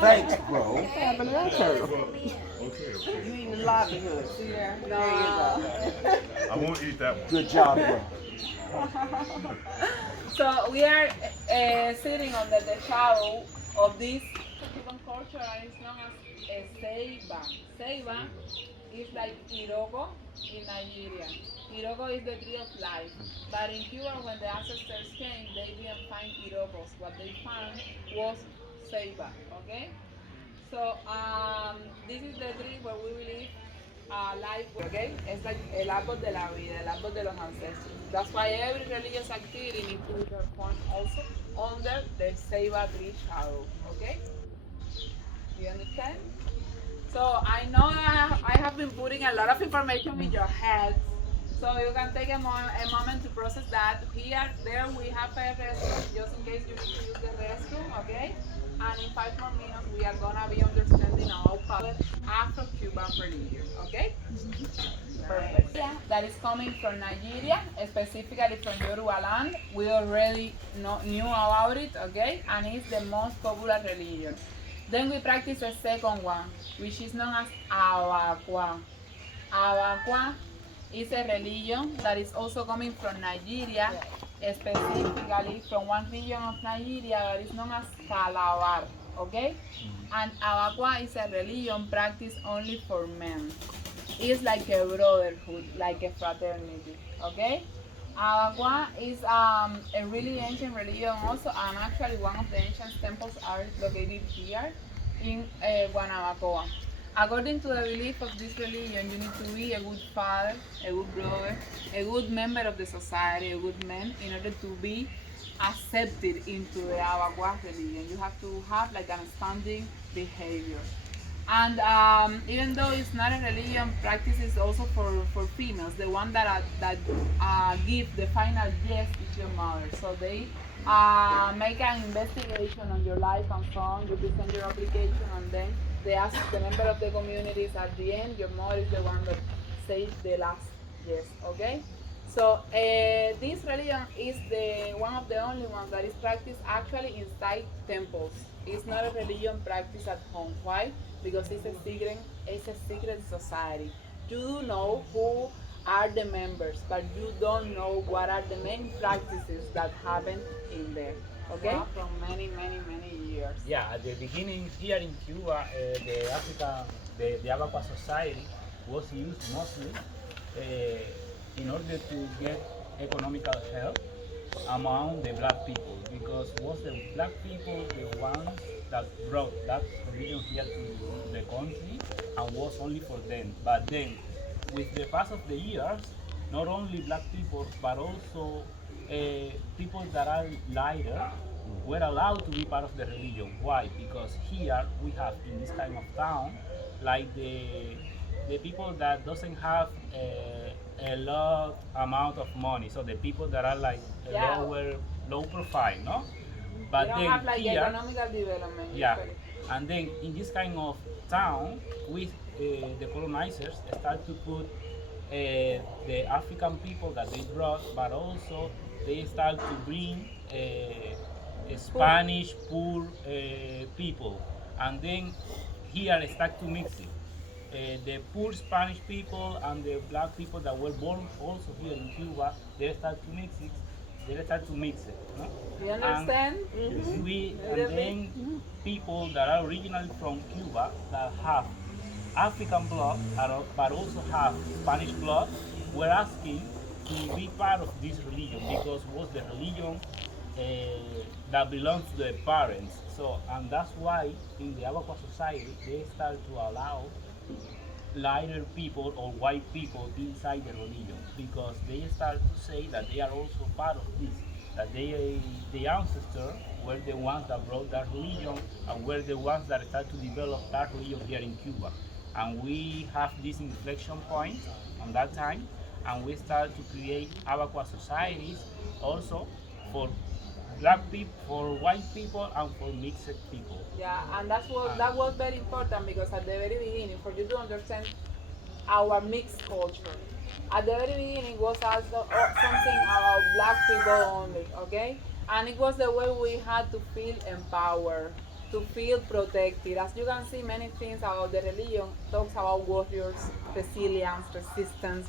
Thanks, bro. What's happening to that turtle? Okay. You eating the livelihood. See there? There you go. I won't eat that one. Good job, bro. So we are sitting under the shadow of this Cuban culture and it's known as Seiba. Seiba is like Iroko in Nigeria. Iroko is the tree of life. But in Cuba, when the ancestors came, they didn't find Irokos. What they found was Seiba, okay? So this is the tree where we believe life, okay? It's like el árbol de la vida, el árbol de los ancestros. That's why every religious activity needs to be performed also under the Seiba tree shadow, okay? You understand? So I know that I have been putting a lot of information in your heads, so you can take a moment to process that. Here, there we have a restroom, just in case you need to use the restroom, okay? And in 5 more minutes, we are gonna be understanding about Afro-Cuban religion, okay? Perfect. That is coming from Nigeria, specifically from Yoruba land. We already knew about it, okay? And it's the most popular religion. Then we practice the second one, which is known as Awakwa. Awakwa is a religion that is also coming from Nigeria, specifically from one region of Nigeria that is known as Calabar, okay? And Awakwa is a religion practiced only for men. It's like a brotherhood, like a fraternity, okay? Awakwa is a really ancient religion also, and actually one of the ancient temples are located here in Guanabacoa. According to the belief of this religion, you need to be a good father, a good brother, a good member of the society, a good man, in order to be accepted into the Awakwa religion. You have to have like an outstanding behavior. And even though it's not a religion, practice is also for females. The one that give the final yes is your mother. So they make an investigation on your life and so on. You present your application and then they ask the member of the communities at the end. Your mother is the one that says the last yes. Okay. So this religion is the one of the only ones that is practiced actually inside temples. It's not a religion practiced at home. Why? Because it's a secret society. You do know who are the members, but you don't know what are the main practices that happen in there. Okay? From many years. Yeah, at the beginning here in Cuba, the African, the Abacua society was used mostly in order to get economical help among the black people, because was the black people the ones that brought that religion here to the country and was only for them. But then, with the pass of the years, not only black people but also people that are lighter were allowed to be part of the religion. Why? Because here we have in this kind of town, like the people that doesn't have a lot amount of money. So the people that are like low profile, no? But you don't then have like here, economical development. yeah, and then in this kind of town, with the colonizers start to put the African people that they brought, but also they start to bring Spanish poor people, and then here start to mix it. The poor Spanish people and the black people that were born also here in Cuba, they start to mix it. They start to mix it. No? You understand? And then people that are originally from Cuba that have African blood but also have Spanish blood were asking to be part of this religion because it was the religion that belongs to the parents. So, and that's why in the Abacua society they start to allow lighter people or white people inside the religion, because they start to say that they are also part of this, that the ancestors were the ones that brought that religion and were the ones that started to develop that religion here in Cuba. And we have this inflection point on that time, and we start to create Abacua societies also for black people, for white people, and for mixed people. Yeah, and that was very important because at the very beginning, for you to understand our mixed culture, at the very beginning was also something about black people only, okay? And it was the way we had to feel empowered. to feel protected. As you can see, many things about the religion talks about warriors, resilience, resistance.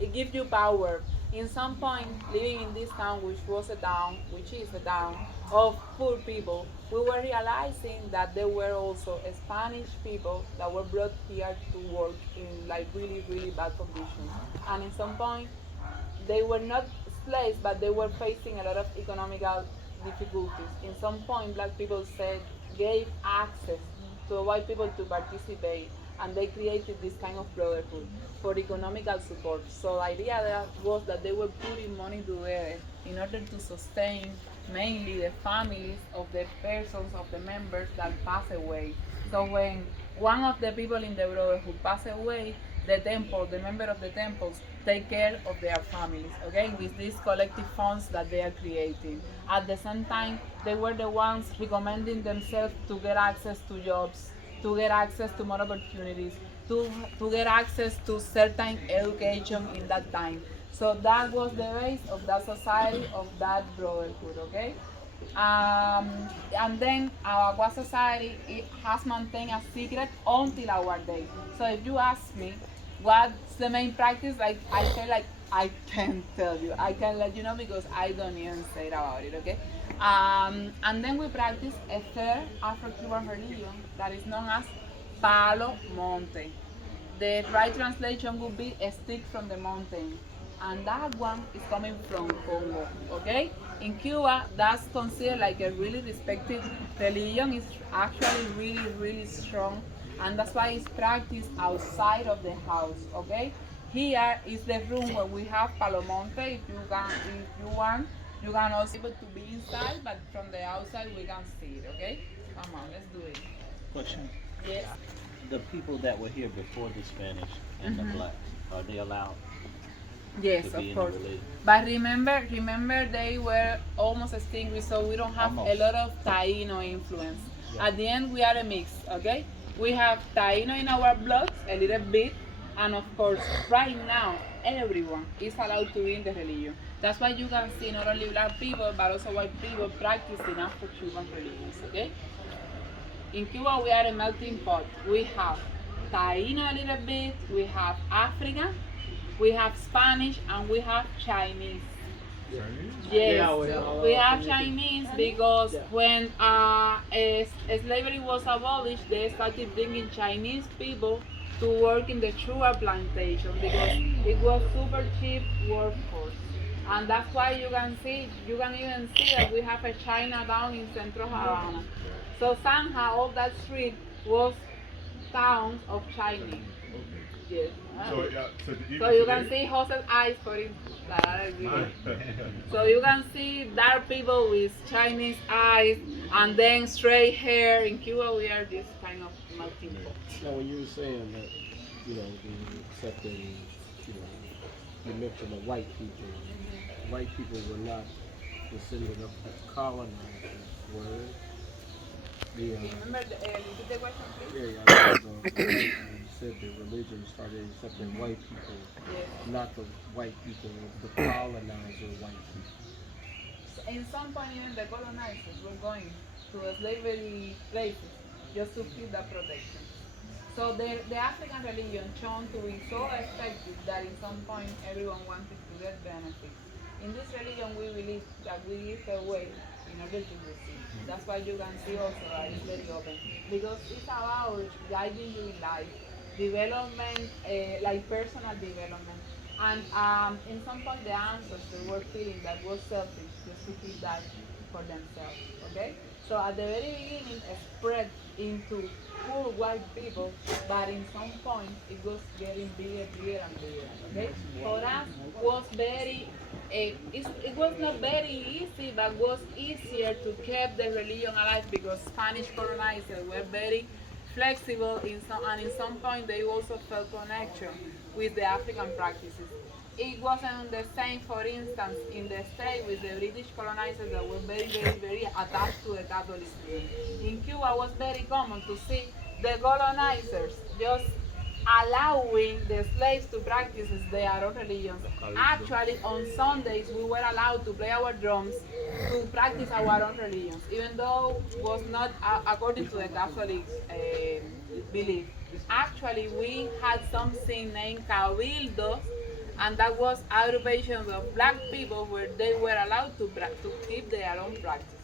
It gives you power. In some point, living in this town, which is a town of poor people, we were realizing that there were also Spanish people that were brought here to work in like really, really bad conditions. And in some point, they were not slaves, but they were facing a lot of economical difficulties. In some point, black people gave access to white people to participate, and they created this kind of brotherhood for economical support. So the idea was that they were putting money together in order to sustain mainly the families of the persons, of the members that pass away. So when one of the people in the brotherhood pass away, the member of the temples take care of their families, okay, with these collective funds that they are creating. At the same time, they were the ones recommending themselves to get access to jobs, to get access to more opportunities, to get access to certain education in that time. So that was the base of that society, of that brotherhood, okay? And then our society, it has maintained a secret until our day. So if you ask me what's the main practice, I say I can't tell you. I can let you know because I don't even say about it, okay? And then we practice a third Afro-Cuban religion that is known as Palo Monte. The right translation would be a stick from the mountain. And that one is coming from Congo, okay? In Cuba, that's considered like a really respected religion. It's actually really, really strong, and that's why it's practiced outside of the house, okay? Here is the room where we have Palomonte. If you want, you can also be able to be inside, but from the outside we can see it, okay? Come on, let's do it. Question. Yes. The people that were here before the Spanish and the blacks, are they allowed Yes, to be of in course. the religion? But remember, they were almost extinguished, so we don't have a Almost. lot of Taino influence. Yeah. At the end, we are a mix, okay? We have Taino in our blood, a little bit, and of course, right now, everyone is allowed to be in the religion. That's why you can see not only black people, but also white people practicing Afro-Cuban religions, okay? In Cuba, we are a melting pot. We have Taino a little bit, we have African, we have Spanish, and we have Chinese. Yes, we have Chinese because when slavery was abolished, they started bringing Chinese people to work in the sugar plantation because it was super cheap workforce. And that's why you can even see that we have a Chinatown in Central Havana. So somehow all that street was towns of Chinese. Yes. So you can see Jose's eyes for it. So you can see dark people with Chinese eyes and then straight hair. In Cuba, we are this kind of melting pot. Now, when you were saying that, the accepting, you mentioned the white people. White people were not descended of the colonizers, were the, Remember, repeat the question, please? you said the religion started accepting white people, Yes. not the white people, the colonizer white people. In some point, even the colonizers were going to the slavery places just to feel that protection. So the African religion shown to be so effective that in some point everyone wanted to get benefits. In this religion, we believe that we give away in order to receive. That's why you can see also that it's very open. Because it's about guiding you in life, development, like personal development. And in some point the ancestors were feeling that was selfish just to keep that for themselves, okay? So at the very beginning it spread into poor white people, but in some point it was getting bigger and bigger, okay? For us was very, it was not very easy, but was easier to keep the religion alive because Spanish colonizers were very flexible and in some point they also felt connection with the African practices. It wasn't the same, for instance, in the States with the British colonizers that were very attached to the Catholicism. In Cuba, it was very common to see the colonizers just allowing the slaves to practice their own religions. Actually, on Sundays, we were allowed to play our drums to practice our own religions, even though it was not according to the Catholic belief. Actually, we had something named cabildos, and that was agrupations of black people where they were allowed to keep their own practice.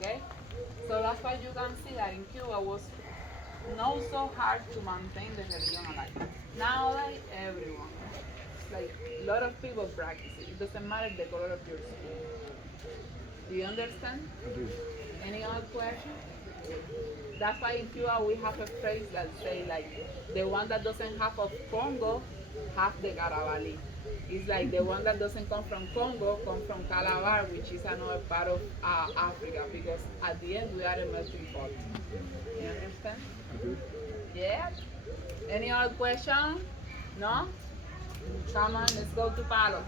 Okay? So that's why you can see that in Cuba was not so hard to maintain the religion alive. Nowadays, everyone, like a lot of people practice it. It doesn't matter the color of your skin. Do you understand? Any other question? That's why in Cuba we have a phrase that say like, the one that doesn't have of Congo, have the Carabali. It's like the one that doesn't come from Congo, come from Calabar, which is another part of Africa, because at the end we are a melting pot. You understand? Yeah? Any other question? No? Come on, let's go to Palo.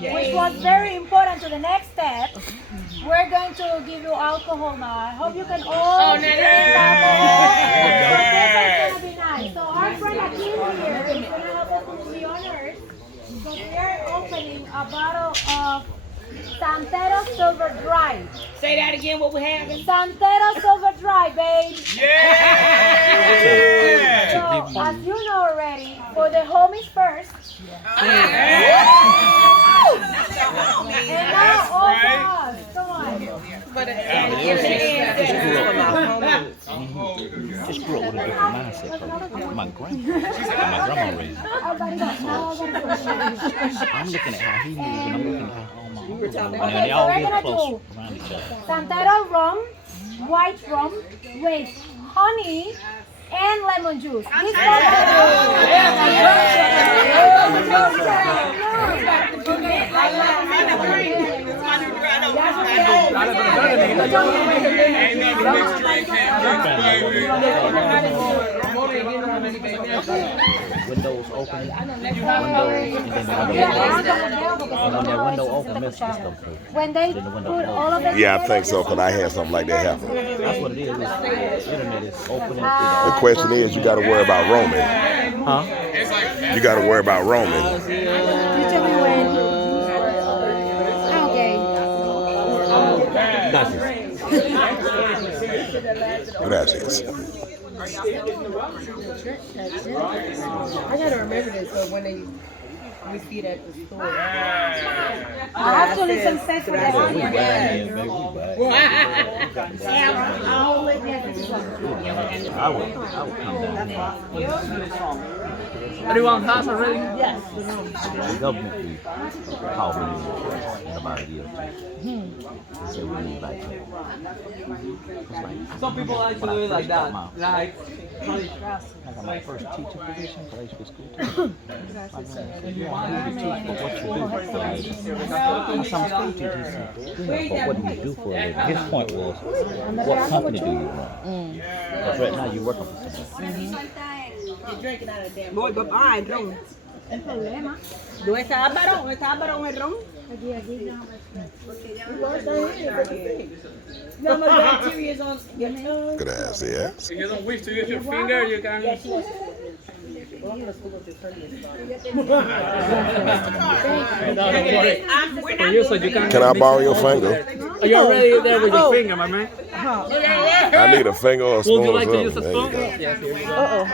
Which was very important to the next step. We're going to give you alcohol now. I hope you can all drink alcohol. So this is going to be nice. So our friend Akin here is going to help us with the honors. So we are opening a bottle of Santero Silver Dry. Say that again, what we having? Santero Silver Dry, babe. Yeah! So, as you know already, for the homies first. And now all of us. Come on. Just grew up with a different mindset. My grandma raised me. I'm looking at how he moves and I'm looking at how all my uncles move. And they all live close around each other. Santero rum, white rum with honey and lemon juice. This Windows open, and then the window open, messages come through. when they put all of it Yeah, I think so, because I had something like that happen. That's what it is. The internet is open. The question is, you got to worry about roaming. Huh? You got to worry about roaming. You tell me when. Okay. Gracias. I gotta remember this, so when we see it at the store. Actually, some sex with that We honey. I'll let you I would come down. Everyone has already? Yes. The government called me in about a year or two. They said we need back here. Some people like to do it like that. Like, I got my first teaching position for high school too. What you do for a living? Some school teachers said, what do you do for a living? His point was, what company do you run? Because right now you're working for someone. Voy, papá, el ron. El problema. ¿Dónde está Álvaro? ¿Dónde está Álvaro el ron? Aquí. No more bacteria on your tongue. Gracias. if you don't wish to use your finger, you can. For you, so you Can I borrow your finger? Are you already there with your finger, my man? I need a finger or a spoon Would you or like to use a something. spoon? There you go. Yes, here we go.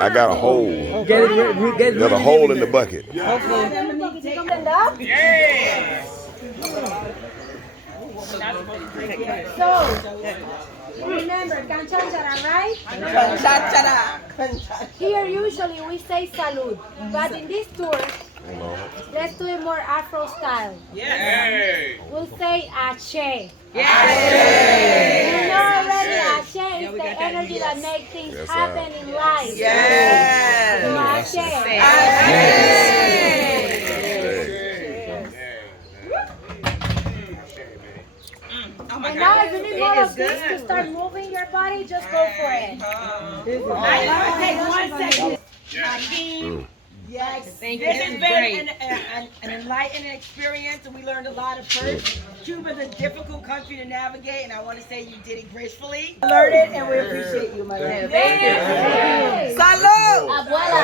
I got a hole. Get it, There's a hole in the bucket. So, remember, canchanchara, right? Here usually we say salud, but in this tour No. Let's do it more Afro style. We'll say Ache. You know already, Ache is the energy that makes things Yes, happen in life. So Ache. And now if you need more of this to start moving your body, just go for it. I just want to take 1 second. Yes, this has been an enlightening experience, and we learned a lot at first. Cuba's a difficult country to navigate, and I want to say you did it gracefully. Learned it, and we appreciate you, my love. Salud! Abuela!